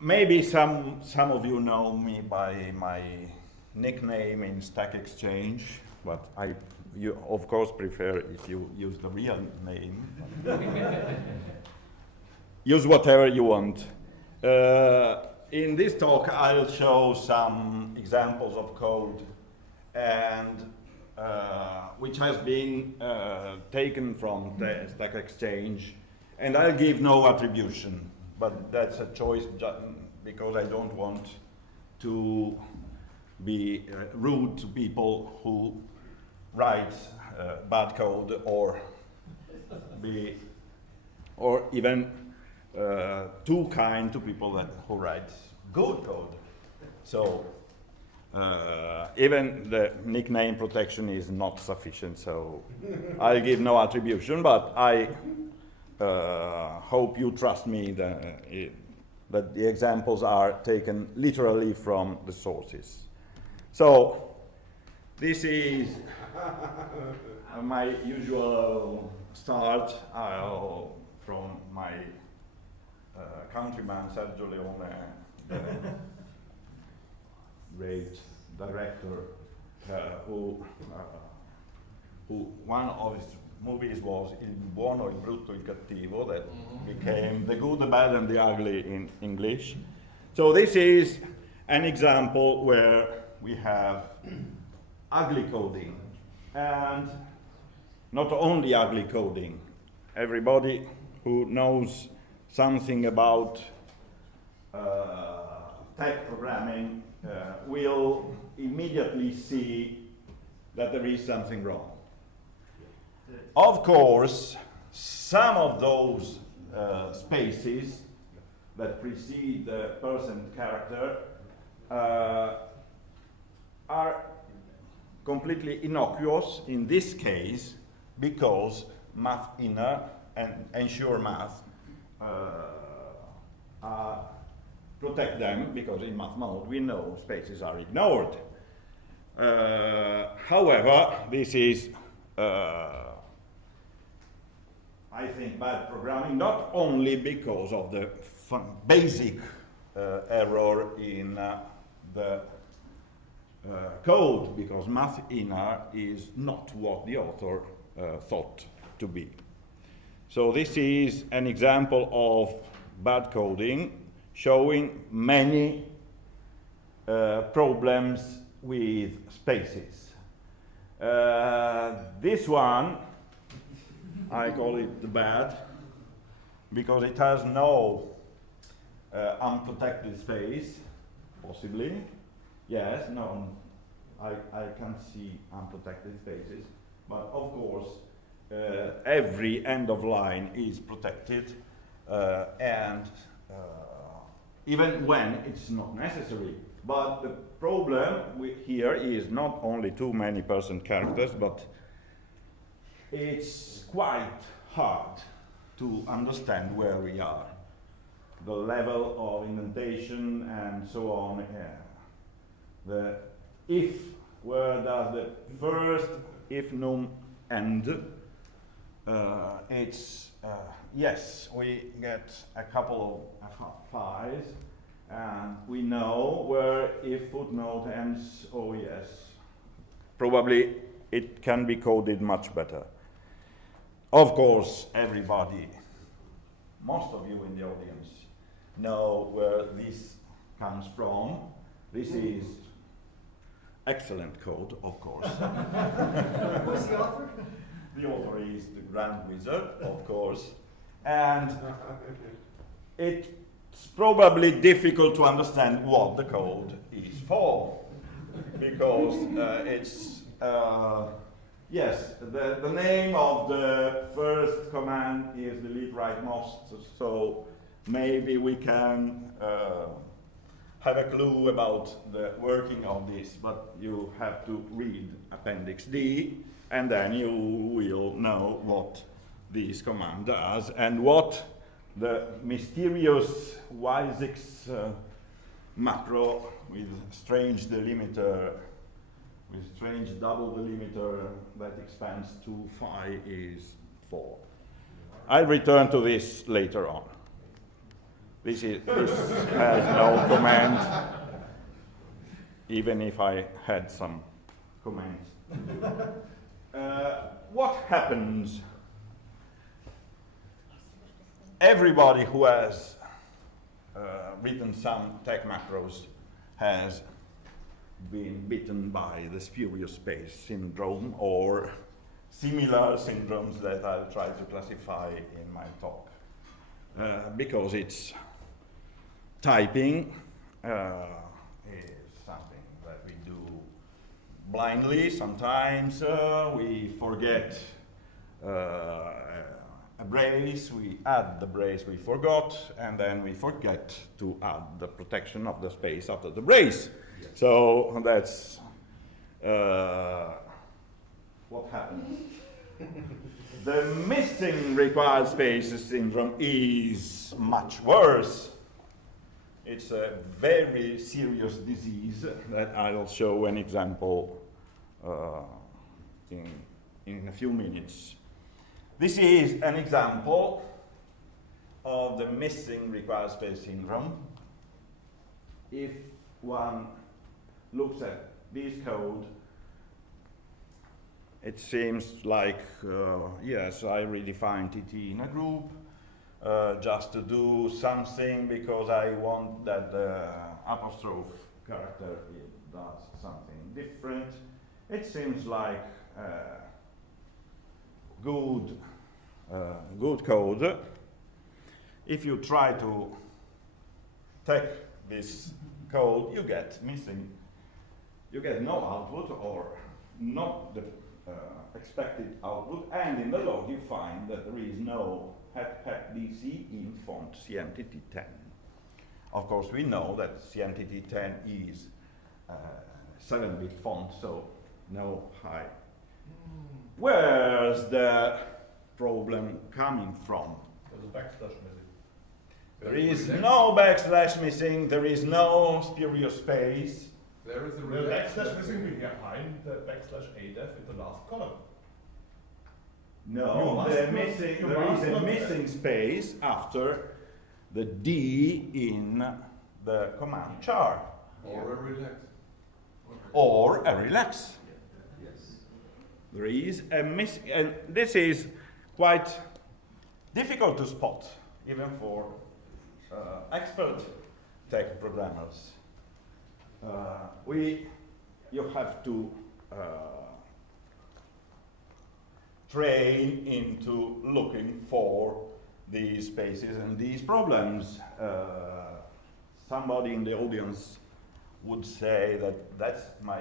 Maybe some of you know me by my nickname in Stack Exchange, but you of course prefer if you use the real name. Use whatever you want. In this talk, I'll show some examples of code and which has been taken from the Stack Exchange, and I'll give no attribution, but that's a choice because I don't want to be rude to people who write bad code or even too kind to people who write good code. So even the nickname protection is not sufficient, so I'll give no attribution, but I hope you trust me that the examples are taken literally from the sources. So this is my usual start from my countryman Sergio Leone, the great director, who one of his movies was Il Buono, Il Brutto, Il Cattivo, that became The Good, the Bad, and the Ugly in English. So this is an example where we have ugly coding, and not only ugly coding. Everybody who knows something about tech programming will immediately see that there is something wrong. Of course, some of those spaces that precede the person character are completely innocuous in this case because math inner and ensure math protect them, because in math mode we know spaces are ignored. However, this is I think bad programming, not only because of the basic error in the code, because math inner is not what the author thought to be. So this is an example of bad coding showing many problems with spaces. This one, I call it the bad, because it has no unprotected space, possibly. Yes, no, I can't see unprotected spaces, but of course every end of line is protected, and even when it's not necessary. But the problem here is not only too many person characters, but it's quite hard to understand where we are. The level of indentation and so on. The if, where does the first if num end? It's yes, we get a couple of files, and we know where if footnote ends. Oh yes, probably it can be coded much better. Of course, everybody, most of you in the audience, know where this comes from. This is excellent code, of course. Who's the author? The author is the Grand Wizard, of course. And it's probably difficult to understand what the code is for, because it's, yes, the name of the first command is delete write most, so maybe we can have a clue about the working of this, but you have to read Appendix D, and then you will know what this command does and what the mysterious Weisix macro with strange delimiter, with strange double delimiter that expands to phi is for. I'll return to this later on. This has no command, even if I had some commands. What happens? Everybody who has written some tech macros has been bitten by the spurious space syndrome or similar syndromes that I'll try to classify in my talk. Because it's typing is something that we do blindly. Sometimes we forget a brace, we add the brace we forgot, and then we forget to add the protection of the space after the brace. Yes. So that's what happens. The missing required spaces syndrome is much worse. It's a very serious disease that I'll show an example in a few minutes. This is an example of the missing required space syndrome. If one looks at this code, it seems like, yes, I redefine TT in a group just to do something because I want that the apostrophe character does something different. It seems like good code. If you try to take this code, you get missing. You get no output or not the expected output, and in the log you find that there is no #DC in font CMTT10. Of course, we know that CMTT10 is 7-bit font, so no high. Where's the problem coming from? There's a backslash missing. There is no backslash missing, there is no spurious space. There is a backslash missing behind the backslash ADEF in the last column. No, there is a missing space after the D in the command char. Or a relax. Or a relax. Yes. There is a missing, and this is quite difficult to spot, even for expert tech programmers. You have to train into looking for these spaces and these problems. Somebody in the audience would say that that's my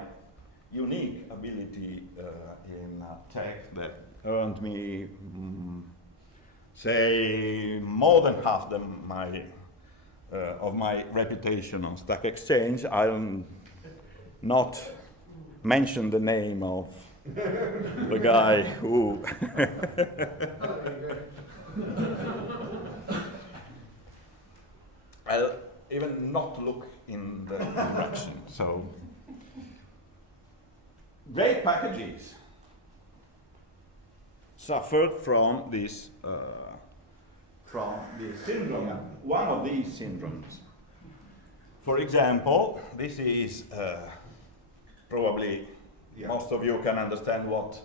unique ability in tech that earned me, say, more than half of my reputation on Stack Exchange. I'll not mention the name of the guy who I'll even not look in the direction. So great packages suffered from this syndrome, one of these syndromes. For example, this is probably most of you can understand what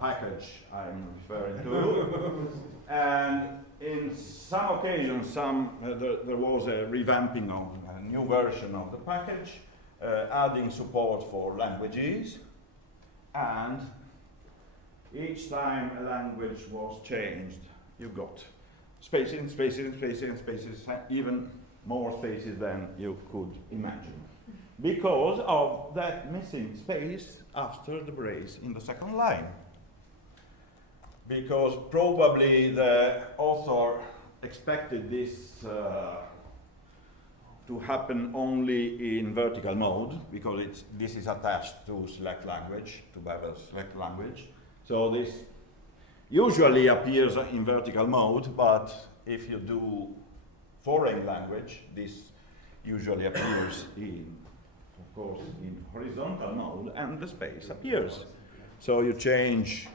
package I'm referring to. And in some occasions, there was a revamping of a new version of the package, adding support for languages, and each time a language was changed, you got spaces, spaces, spaces, spaces, even more spaces than you could imagine, because of that missing space after the brace in the second line. Because probably the author expected this to happen only in vertical mode, because this is attached to select language, to Babel's select language. So this usually appears in vertical mode, but if you do foreign language, this usually appears of course, in horizontal mode, and the space appears. So you change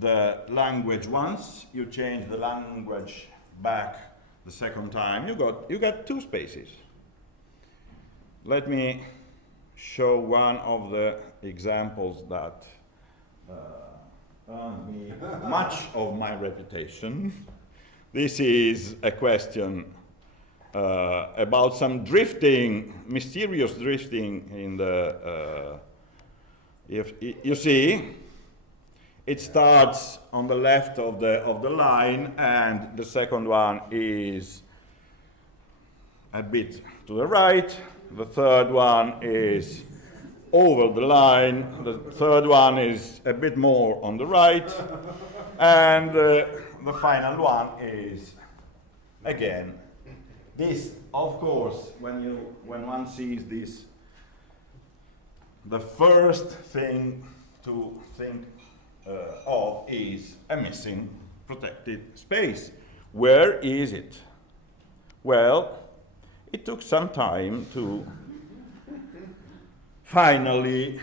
the language once, you change the language back the second time, you got two spaces. Let me show one of the examples that earned me much of my reputation. This is a question about some drifting, mysterious drifting in the. If you see, it starts on the left of the line, and the second one is a bit to the right. The third one is over the line. The third one is a bit more on the right, and the final one is again. This, of course, when one sees this, the first thing to think of is a missing protected space. Where is it? Well, it took some time to finally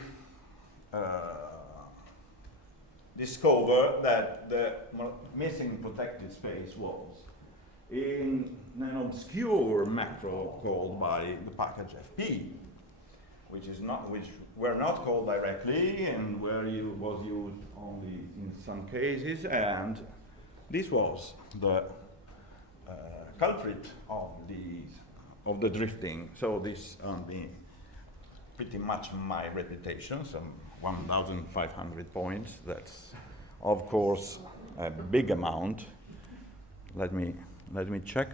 discover that the missing protected space was in an obscure macro called by the package FP, which were not called directly and was used only in some cases, and this was the culprit of the drifting. So this earned me pretty much my reputation, some 1,500 points. That's of course a big amount. Let me check.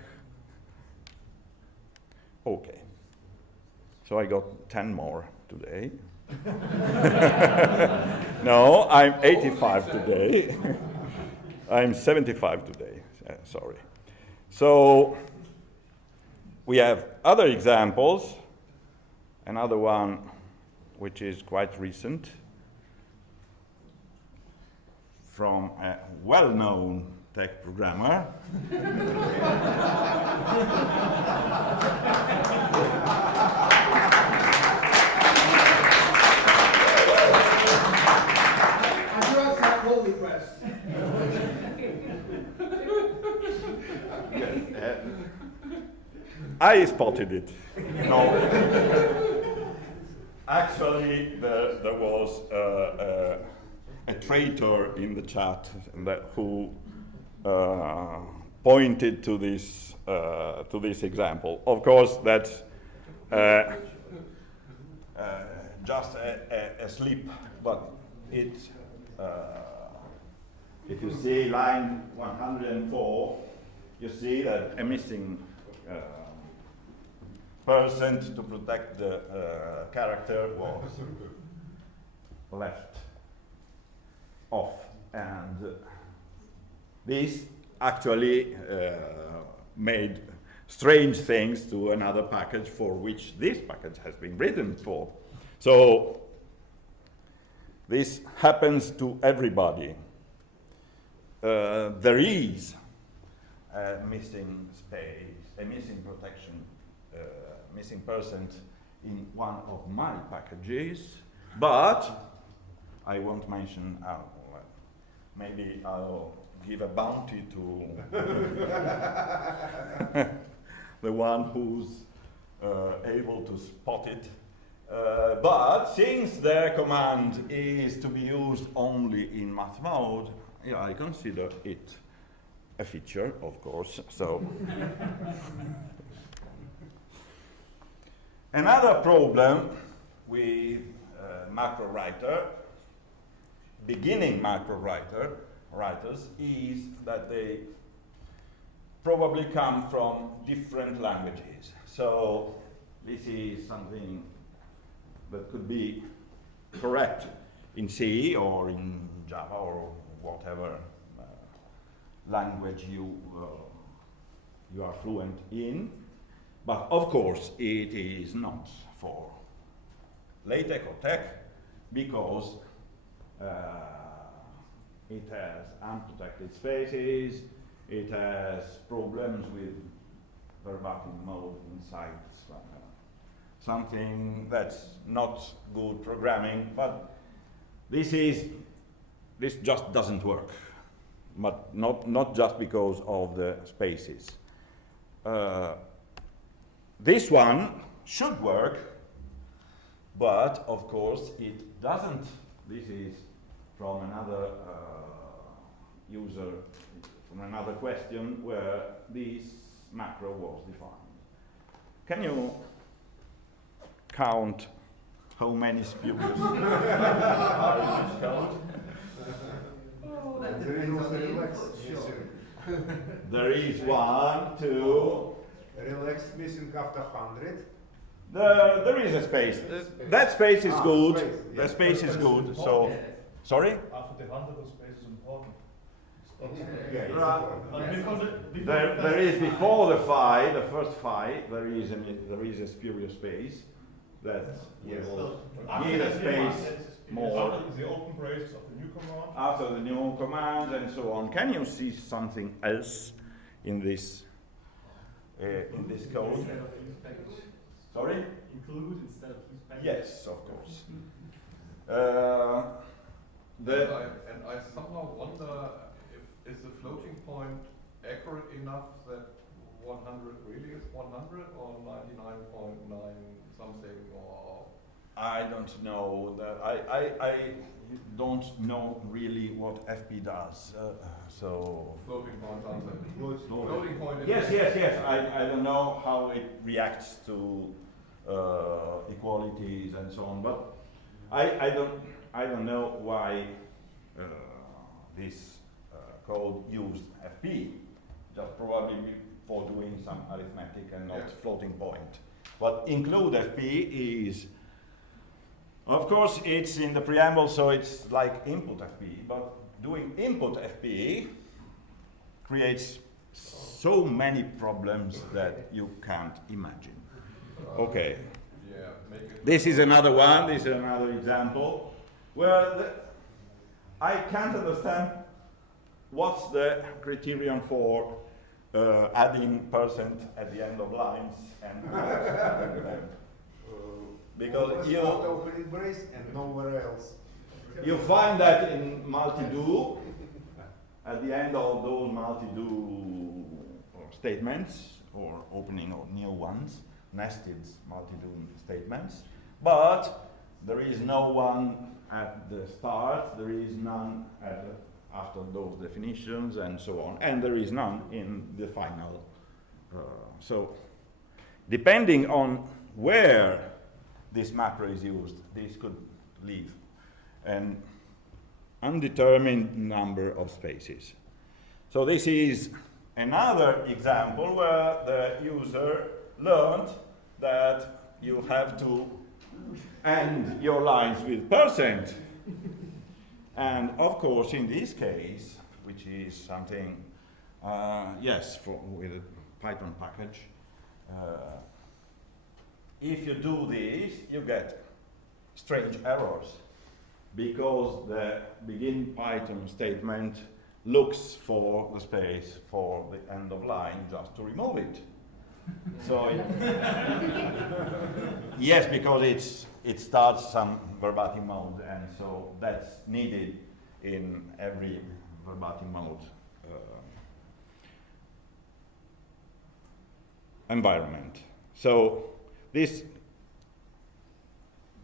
Okay. So I got 10 more today. No, I'm 85 today. I'm 75 today, sorry. So we have other examples. Another one which is quite recent from a well-known tech programmer. I spotted it. No. Actually, there was a traitor in the chat who pointed to this example. Of course, that's just a slip, but it. If you see line 104, you see that a missing percent to protect the character was left off, and this actually made strange things to another package for which this package has been written for. So this happens to everybody. There is a missing space, a missing protection, missing percent in one of my packages, but I won't mention, maybe I'll give a bounty to the one who's able to spot it. But since the command is to be used only in math mode, yeah, I consider it a feature, of course. So another problem with macro writer, beginning macro writers, is that they probably come from different languages. So this is something that could be correct in C or in Java or whatever language you are fluent in, but of course it is not for LaTeX or tech, because it has unprotected spaces, it has problems with verbatim mode inside something that's not good programming, but this just doesn't work, but not just because of the spaces. this one should work, but of course it doesn't. This is from another user, from another question where this macro was defined. Can you count how many spurious are in this code? There is 1, 2. Relax missing after 100. There is a space. That space is good. Space, The yes. space is good. So, sorry? After the 100, the space is important. Yeah, it's Right. important. There is before the phi, the first phi, there is a spurious space that Yes. will After give a the space more After the open braces of the new command. after the new command and so on. Can you see something else in this code? Instead of use package. Sorry? Include instead of use package. Yes, of course. And I somehow wonder if is the floating point accurate enough that 100 really is 100 or 99.9 something or I don't know that. I don't know really what FP does. So floating point answer. Good. Floating point is yes. I don't know how it reacts to equalities and so on, but I don't know why this code used FP. Just probably for doing some arithmetic and not Yeah. floating point. But include FP is, of course, it's in the preamble, so it's like input FP. But doing input FP creates so many problems that you can't imagine. Okay. yeah, make it This is another one, this is another example, where I can't understand what's the criterion for adding percent at the end of lines and adding them. Because Always you, after opening brace and nowhere else. you find that in multi-do, at the end of those multi-do statements, or opening or new ones, nested multi-do statements, but there is no one at the start, there is none after those definitions and so on, and there is none in the final. So, depending on where this macro is used, this could leave an undetermined number of spaces. So this is another example where the user learned that you have to end your lines with percent. And of course, in this case, which is something, with a Python package, if you do this, you get strange errors because the begin Python statement looks for the space for the end of line just to remove it. So yes, because it starts some verbatim mode, and so that's needed in every verbatim mode environment. So this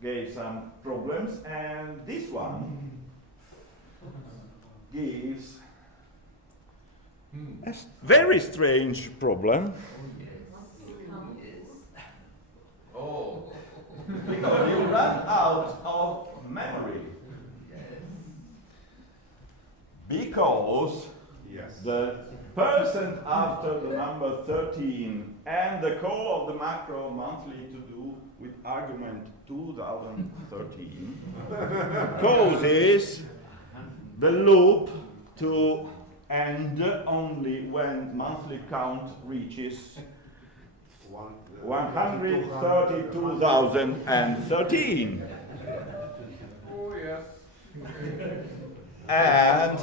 gave some problems, and this one gives a very strange problem. oh Because you run out of memory. Because Yes. the percent after the number 13 and the call of the macro monthly to do with argument 2013 causes the loop to end only when monthly count reaches 132,013. oh yes. And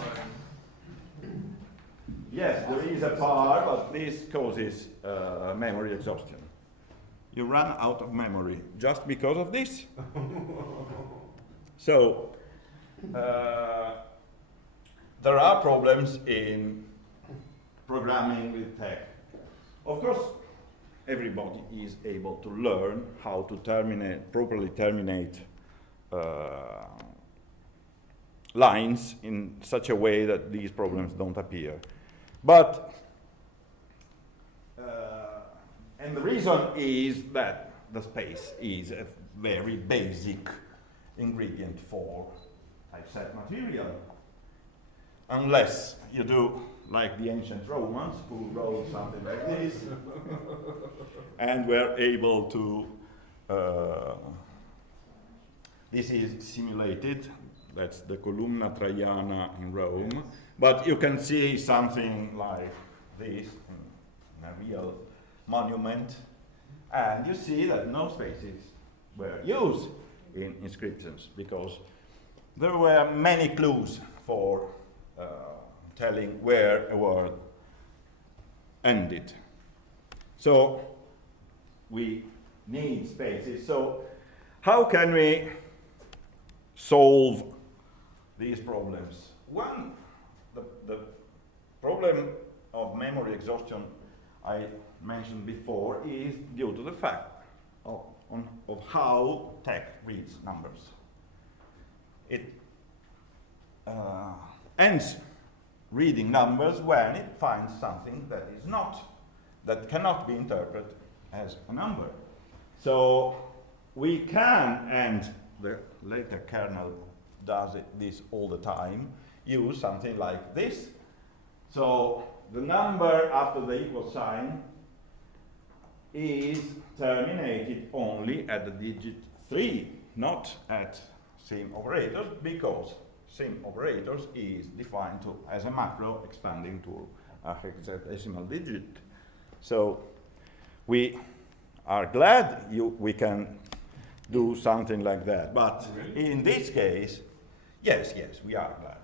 yes, there is a par, but this causes memory exhaustion. You run out of memory just because of this. So, there are problems in programming with tech. Of course, everybody is able to learn how to properly terminate lines in such a way that these problems don't appear. But, and the reason is that the space is a very basic ingredient for typeset material. Unless you do like the ancient Romans, who wrote something like this, and were able to, this is simulated, that's the Columna Traiana in Rome, but you can see something like this in a real monument, and you see that no spaces were used in inscriptions because there were many clues for telling where a word ended. So we need spaces. So how can we solve these problems? One, the problem of memory exhaustion I mentioned before is due to the fact of how TeX reads numbers. It ends reading numbers when it finds something that cannot be interpreted as a number. So we can, and the later kernel does this all the time, use something like this. So the number after the equal sign is terminated only at the digit 3, not at sim operators, because sim operators is defined as a macro expanding to a hexadecimal digit. So we are glad we can do something like that. But really? In this case, yes, we are glad.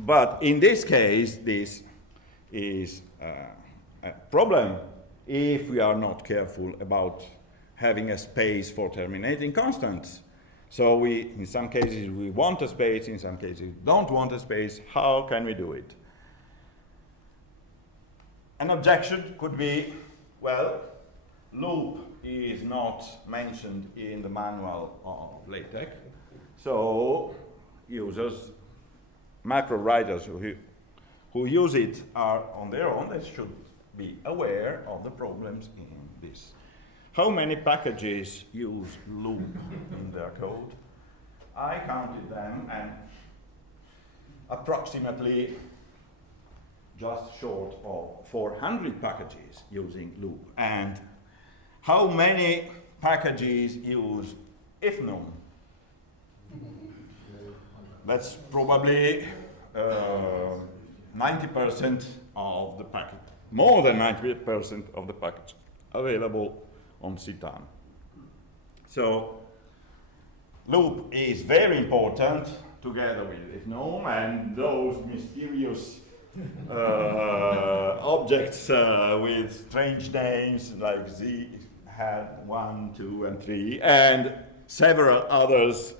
But in this case, this is a problem if we are not careful about having a space for terminating constants. So in some cases we want a space, in some cases don't want a space. How can we do it? An objection could be, well, loop is not mentioned in the manual of LaTeX, so users, macro writers who use it are on their own. They should be aware of the problems in this. How many packages use loop in their code? I counted them, and approximately just short of 400 packages using loop. And how many packages use if num? That's probably 90% of the package, more than 90% of the package available on CTAN. So loop is very important together with if num and those mysterious objects with strange names like Z had 1, 2, and 3, and several others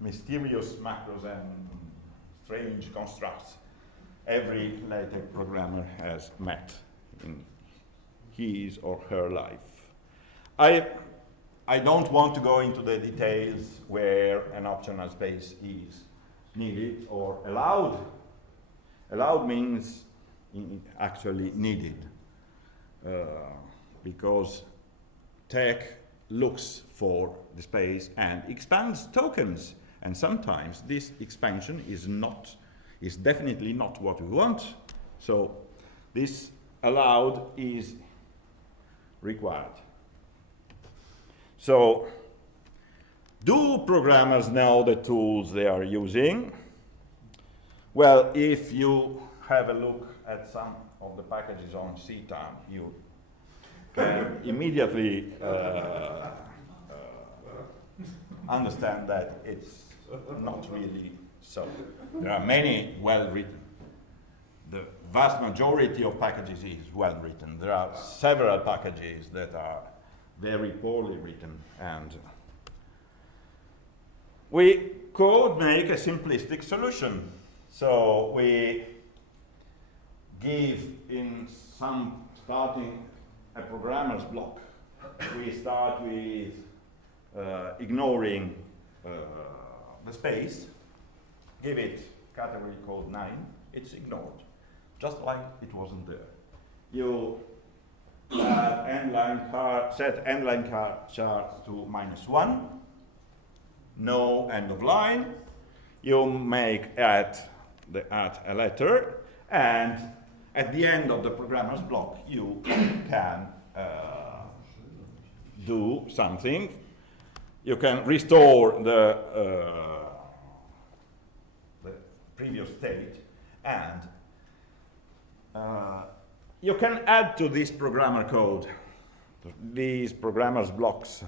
mysterious macros and strange constructs every LaTeX programmer has met in his or her life. I don't want to go into the details where an optional space is needed or allowed. Allowed means actually needed, because TeX looks for the space and expands tokens, and sometimes this expansion is definitely not what we want. So this allowed is required. So, do programmers know the tools they are using? Well, if you have a look at some of the packages on CTAN, you can immediately understand that it's not really so. There are many well-written. The vast majority of packages is well-written. There are several packages that are very poorly written, and we could make a simplistic solution. So we give in some starting a programmer's block. We start with ignoring the space, give it category code 9, it's ignored, just like it wasn't there. You set endline char to -1, no end of line. You make add a letter, and at the end of the programmer's block, you can do something. You can restore the previous state, and you can add to this programmer code, these programmer's blocks,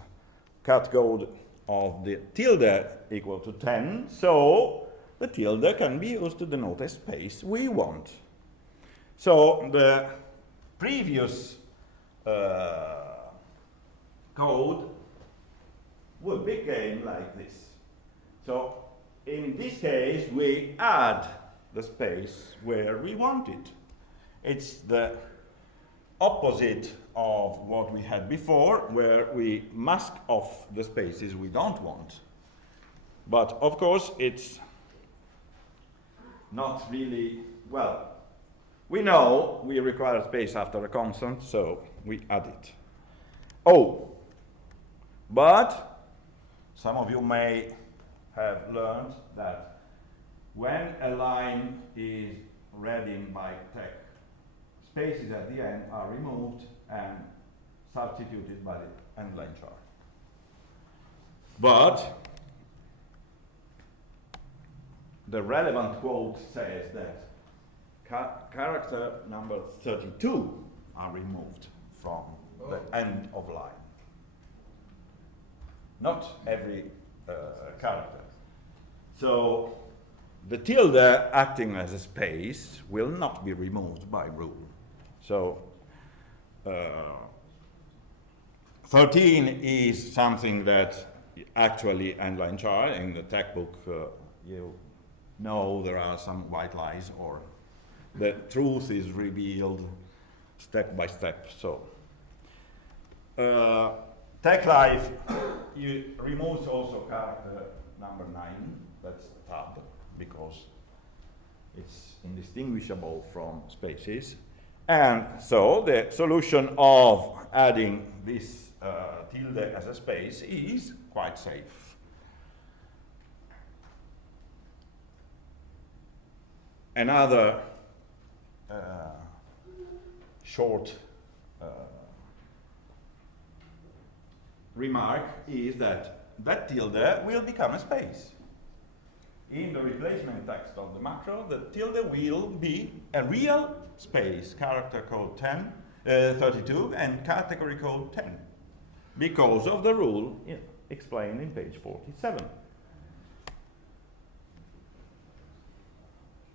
cat code of the tilde equal to 10, so the tilde can be used to denote a space we want. So the previous code would become like this. So in this case, we add the space where we want it. It's the opposite of what we had before, where we mask off the spaces we don't want. But of course, it's not really, well, we know we require space after a constant, so we add it. Oh, but some of you may have learned that when a line is read in by tech, spaces at the end are removed and substituted by the endline char. But the relevant quote says that character number 32 are removed from the end of line. Not every character. So the tilde acting as a space will not be removed by rule. So 13 is something that actually endline char in the textbook you know there are some white lies, or the truth is revealed step by step. So tech life removes also character number 9, that's tab, because it's indistinguishable from spaces. And so the solution of adding this tilde as a space is quite safe. Another short remark is that that tilde will become a space. In the replacement text of the macro, the tilde will be a real space, character code 32 and category code 10, because of the rule explained in page 47.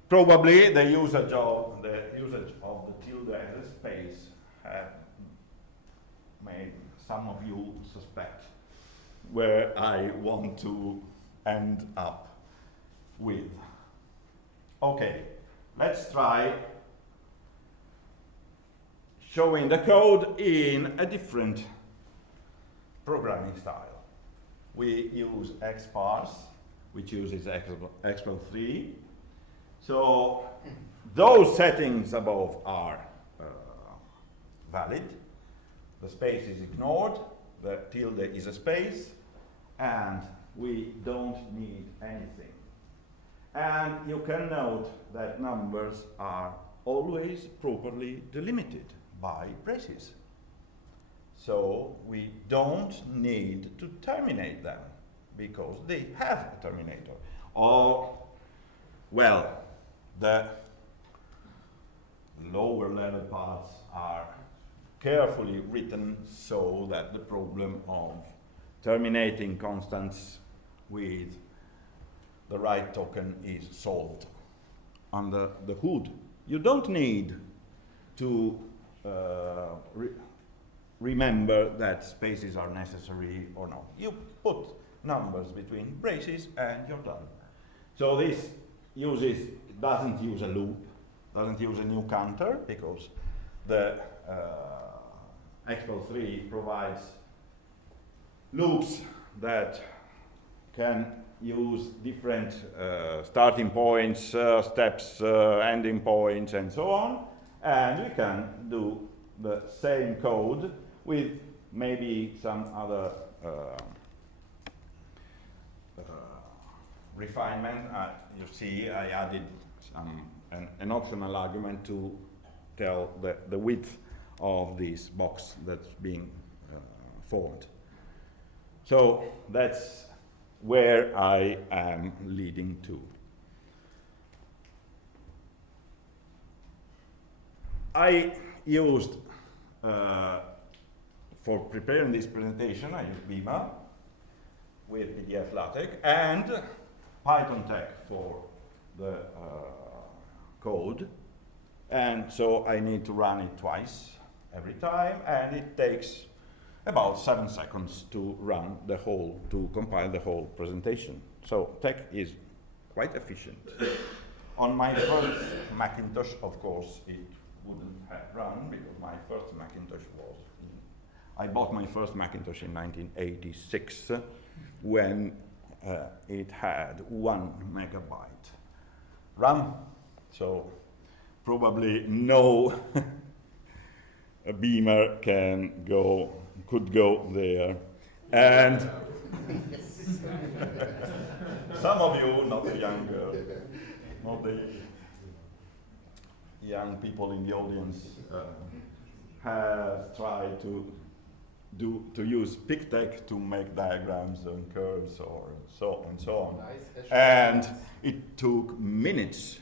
Probably the usage of the tilde as a space made some of you suspect where I want to end up with. Okay, let's try showing the code in a different programming style. We use xparse, which uses expl3. So those settings above are valid. The space is ignored, the tilde is a space, and we don't need anything. And you can note that numbers are always properly delimited by braces. So we don't need to terminate them, because they have a terminator. Or, well, the lower level parts are carefully written so that the problem of terminating constants with the right token is solved. Under the hood, you don't need to remember that spaces are necessary or not. You put numbers between braces and you're done. So this doesn't use a loop, doesn't use a new counter, because the Expel 3 provides loops that can use different starting points, steps, ending points, and so on. And we can do the same code with maybe some other refinement. You see, I added an optional argument to tell the width of this box that's being formed. So that's where I am leading to. I used, for preparing this presentation, I used Beamer with PDF LaTeX and Python Tech for the code. And so I need to run it twice every time, and it takes about 7 seconds to run the whole, to compile the whole presentation. So Tech is quite efficient. On my first Macintosh, of course, it wouldn't have run, because my first Macintosh was I bought my first Macintosh in 1986 when it had 1 megabyte RAM. So probably no a Beamer could go there. And some of you, not the young people in the audience, have tried to use PicTech to make diagrams and curves or so on. And it took minutes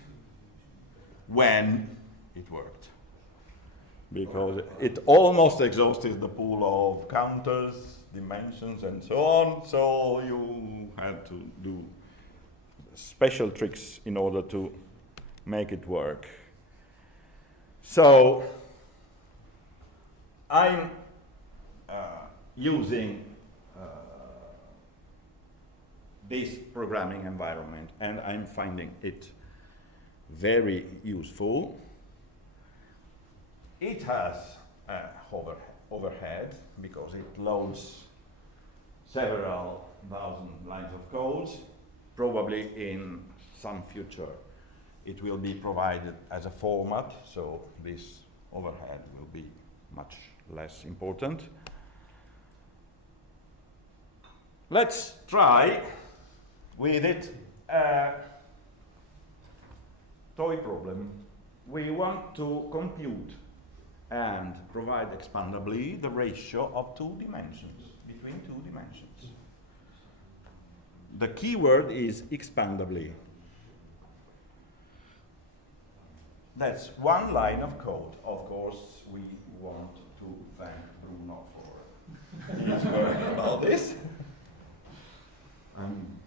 when it worked, because it almost exhausted the pool of counters, dimensions, and so on. So you had to do special tricks in order to make it work. So I'm using this programming environment, and I'm finding it very useful. It has overhead, because it loads several thousand lines of code. Probably in some future it will be provided as a format, so this overhead will be much less important. Let's try with it a toy problem. We want to compute and provide expandably the ratio of 2 dimensions, between 2 dimensions. The key word is expandably. That's 1 line of code. Of course, we want to thank Bruno for his work about this. I'm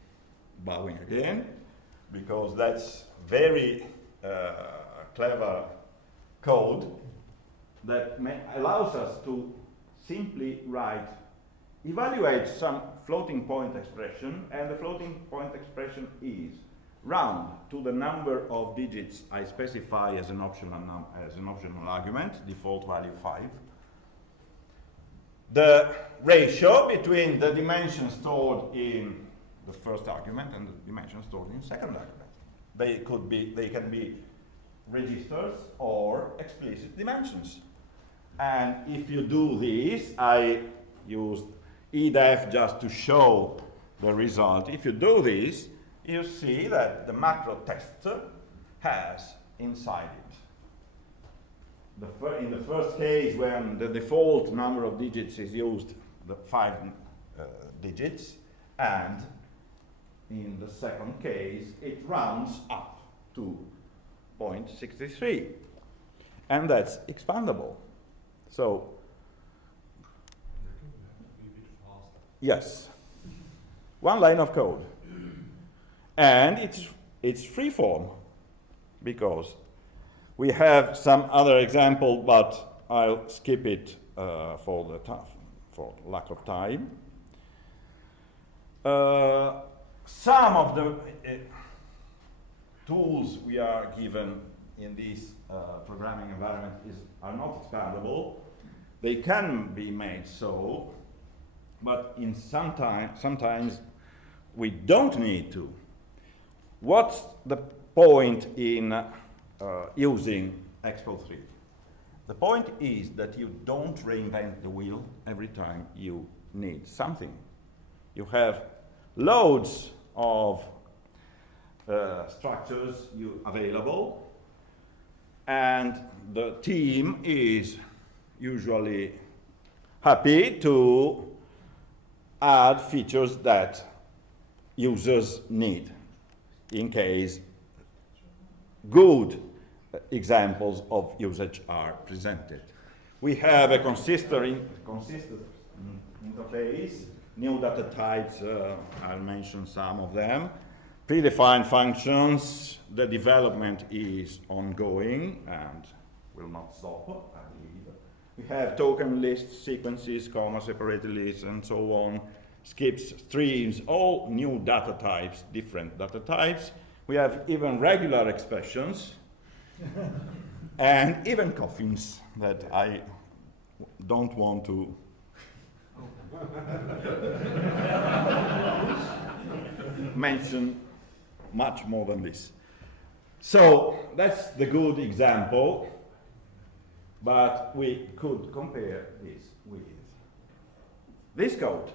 bowing again, because that's very clever code that allows us to simply evaluate some floating point expression, and the floating point expression is round to the number of digits I specify as an optional argument, default value 5. The ratio between the dimension stored in the first argument and the dimension stored in the second argument. They can be registers or explicit dimensions. And if you do this, I used edef just to show the result. If you do this, you see that the macro test has inside it, in the first case, when the default number of digits is used, the 5 digits, and in the second case, it rounds up to 0.63, and that's expandable. So, yes, 1 line of code. And it's freeform, because we have some other example, but I'll skip it for lack of time. Some of the tools we are given in this programming environment are not expandable. They can be made so, but in sometimes we don't need to. What's the point in using Expo 3? The point is that you don't reinvent the wheel every time you need something. You have loads of structures available, and the team is usually happy to add features that users need in case good examples of usage are presented. We have a consistent interface, new data types, I'll mention some of them, predefined functions. The development is ongoing and will not stop, I believe. We have token lists, sequences, comma-separated lists, and so on, skips, streams, all new data types, different data types. We have even regular expressions, and even coffins that I don't want to mention much more than this. So that's the good example, but we could compare this with this code.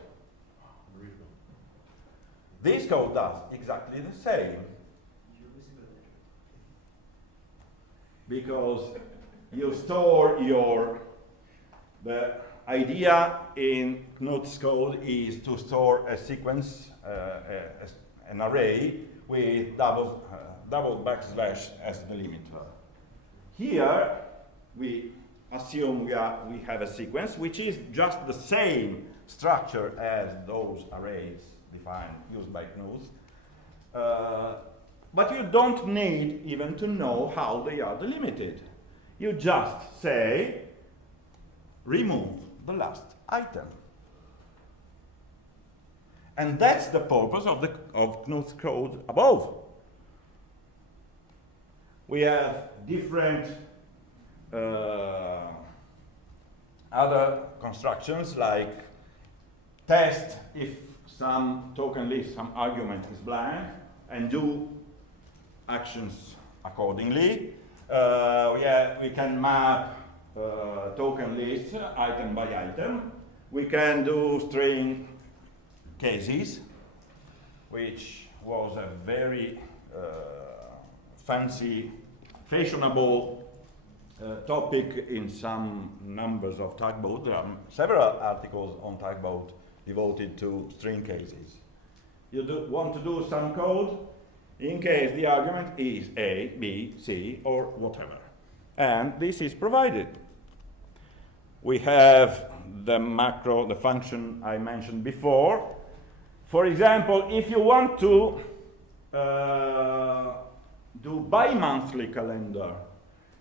This code does exactly the same, because you store the idea in Knut's code is to store a sequence, an array with double backslash as the limiter. Here we assume we have a sequence which is just the same structure as those arrays defined, used by Knut. But you don't need even to know how they are delimited. You just say, remove the last item. And that's the purpose of Knut's code above. We have different other constructions like test if some token list, some argument is blank, and do actions accordingly. We can map token lists item by item. We can do string cases, which was a very fancy, fashionable topic in some numbers of tugboat. There are several articles on tugboat devoted to string cases. You want to do some code in case the argument is A, B, C, or whatever. And this is provided. We have the macro, the function I mentioned before. For example, if you want to do bi-monthly calendar,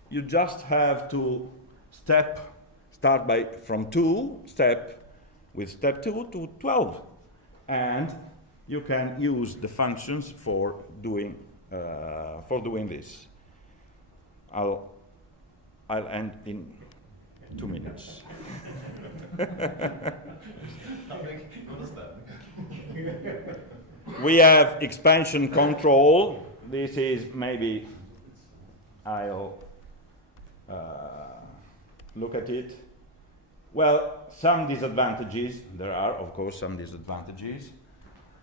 you just have to start from 2, with step 2 to 12. And you can use the functions for doing this. I'll end in 2 minutes. We have expansion control. This is maybe I'll look at it. Well, some disadvantages. There are, of course, some disadvantages.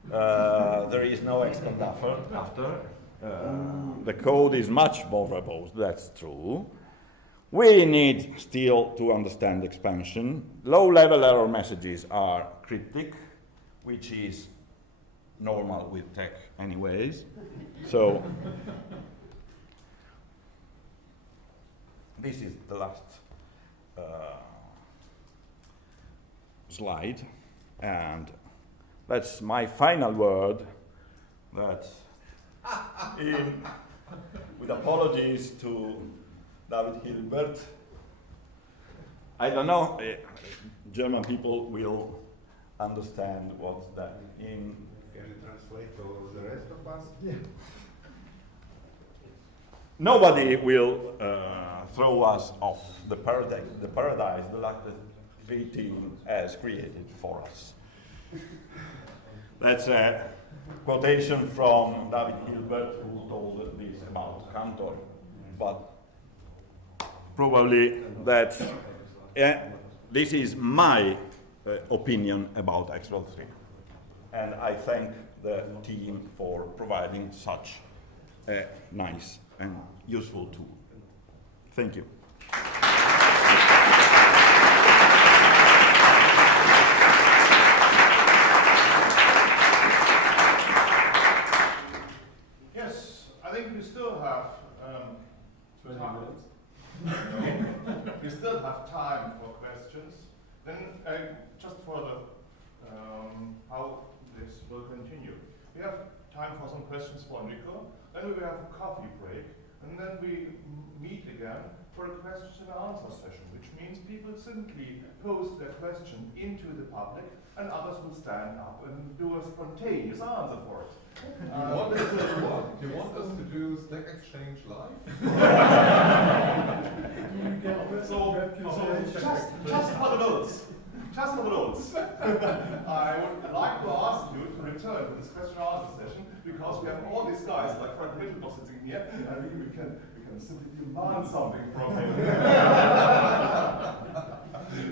There is no expand after. The code is much more verbose, that's true. We need still to understand expansion. Low-level error messages are cryptic, which is normal with tech anyways. So this is the last slide, and that's my final word. That, with apologies to David Hilbert, I don't know, German people will understand what's that. In Can you translate to the rest of us? Nobody will throw us off the paradise the Lactus V team has created for us. That's a quotation from David Hilbert, who told this about Cantor. But probably that's, this is my opinion about X-Well 3. And I thank the team for providing such a nice and useful tool. Thank you. Yes, I think we still have 20 time. minutes. We still have time for questions. Then, just for the how this will continue. We have time for some questions for Enrico. Then we will have a coffee break, and then we meet again for a question and answer session, which means people simply post their question into the public, and others will stand up and do a spontaneous answer for it. You want us to do Stack Exchange live? Just for the notes. Just for the notes. I would like to ask you to return to this question and answer session, because we have all these guys like Fred Mittelbach sitting here, and I think we can simply demand something from him.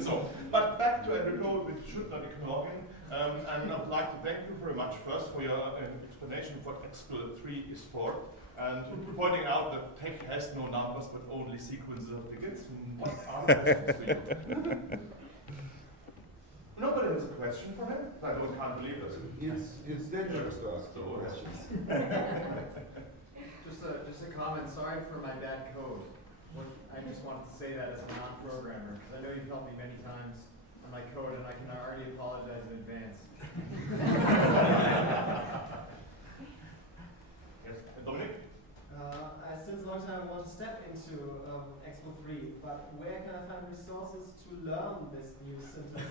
So, but back to Enrico, we should not ignore him. And I would like to thank you very much first for your explanation of what X-Well 3 is for, and pointing out that tech has no numbers but only sequences of digits. What are the questions for you? Nobody has a question for him? I can't believe this. It's dangerous to ask questions. Just a comment. Sorry for my bad code. I just wanted to say that as a non-programmer, because I know you've helped me many times on my code, and I can already apologize in advance. Yes, and Dominic? Since a long time I want to step into X-Well 3, but where can I find resources to learn this new syntax?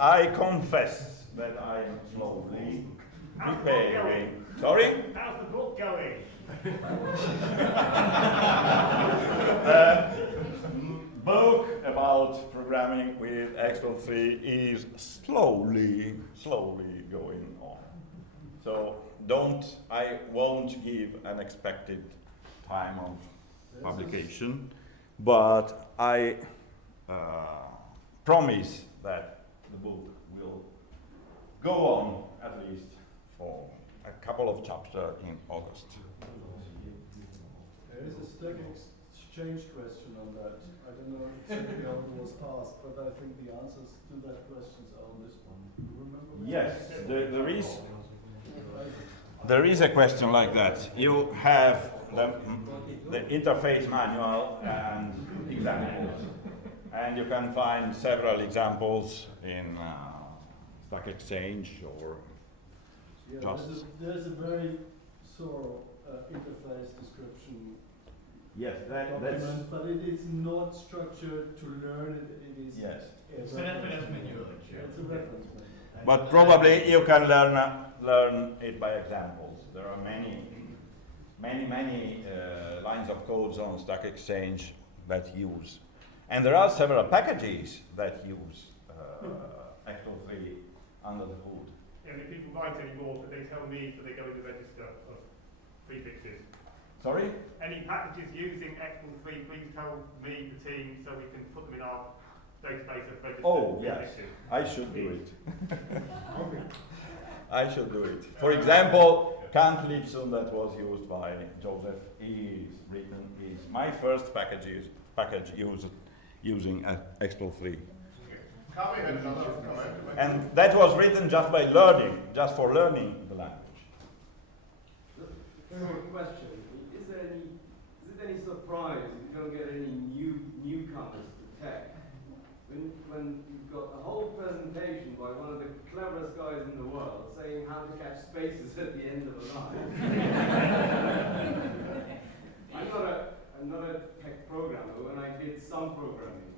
I confess that I am slowly preparing. Sorry? How's the book going? Book about programming with X-Well 3 is slowly going on. So I won't give an expected time of publication, but I promise that the book will go on at least for a couple of chapters in August. There is a Stack Exchange question on that. I don't know exactly how it was asked, but I think the answers to that questions are on this one. Do you remember? Yes, there is a question like that. You have the interface manual and examples, and you can find several examples in Stack Exchange or Yeah, just. there's a very thorough interface description Yes, that's. document, but it is not structured to learn it. It is Yes. It's a reference menu. It's a reference menu. But probably you can learn it by examples. There are many lines of codes on Stack Exchange that use, and there are several packages that use X-Well 3 under the hood. And if people write any more, could they tell me so they go in the register of prefixes? Sorry? Any packages using X-Well 3, please tell me, the team, so we can put them in our database of registered Oh, yes. prefixes. I should do it. I should do it. For example, Kant Lipson that was used by Joseph is my first package using X-Well 3. Kami had another comment. And that was written just for learning the language. Question: Is it any surprise you don't get any newcomers to tech when you've got a whole presentation by one of the cleverest guys in the world saying how to catch spaces at the end of a line? I'm not a tech programmer, and I did some programming.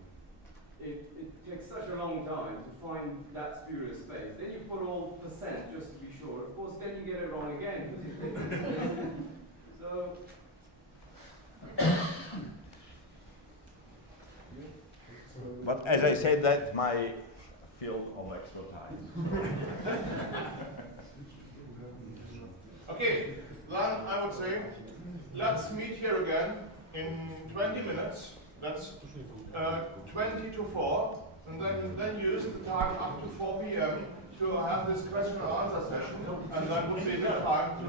it takes such a long time to find that spurious space. Then you put all percent just to be sure. Of course, then you get it wrong again because you take the space. So. But as I said, that's my field of expertise. Okay, then I would say, let's meet here again in 20 minutes. That's 20 to 4, and then use the time up to 4 p.m. to have this question and answer session, and then would be the time to